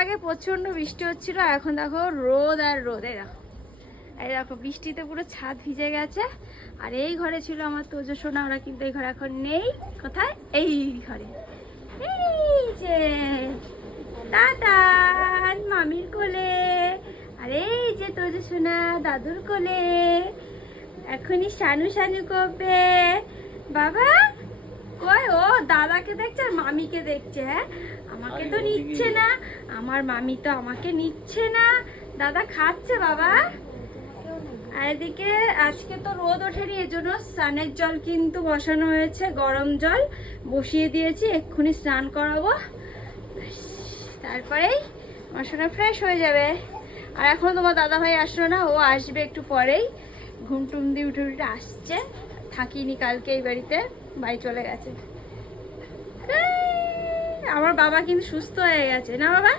আগে প্রচন্ড বৃষ্টি হচ্ছিল, এখন দেখো রোদ আর রোদ। এই দেখো বৃষ্টিতে পুরো ছাদ ভিজে গেছে। আর এই ঘরে ছিল আমার তোজো সোনা, ওরা কিন্তু এই ঘরে এখন নেই। কোথায়? এই ঘরে। এই যে দাদান মামির কোলে, আর এই যে তোজো সোনা দাদুর কোলে। এখনই সানু সানু করবে। বাবা কই? ও দাদাকে দেখছে আর মামিকে দেখছে। হ্যাঁ, আমাকে তো নিচ্ছে না, আমার মামি তো আমাকে নিচ্ছে না। দাদা খাচ্ছে বাবা। আর এদিকে আজকে তো রোদ ওঠেনি, এজন্য স্নানের জল কিন্তু বসানো হয়েছে, গরম জল বসিয়ে দিয়েছি, এক্ষুনি স্নান করাবো, তারপরেই মশাটা ফ্রেশ হয়ে যাবে। আর এখন তোমার দাদা ভাই আসলো না, ও আসবে একটু পরেই। ঘুম টুম দিয়ে উঠে উঠে আসছে, থাকিনি কালকে এই বাড়িতে, বাড়ি চলে গেছে। আমার বাবা কিন্তু সুস্থ হয়ে গেছে না বাবা?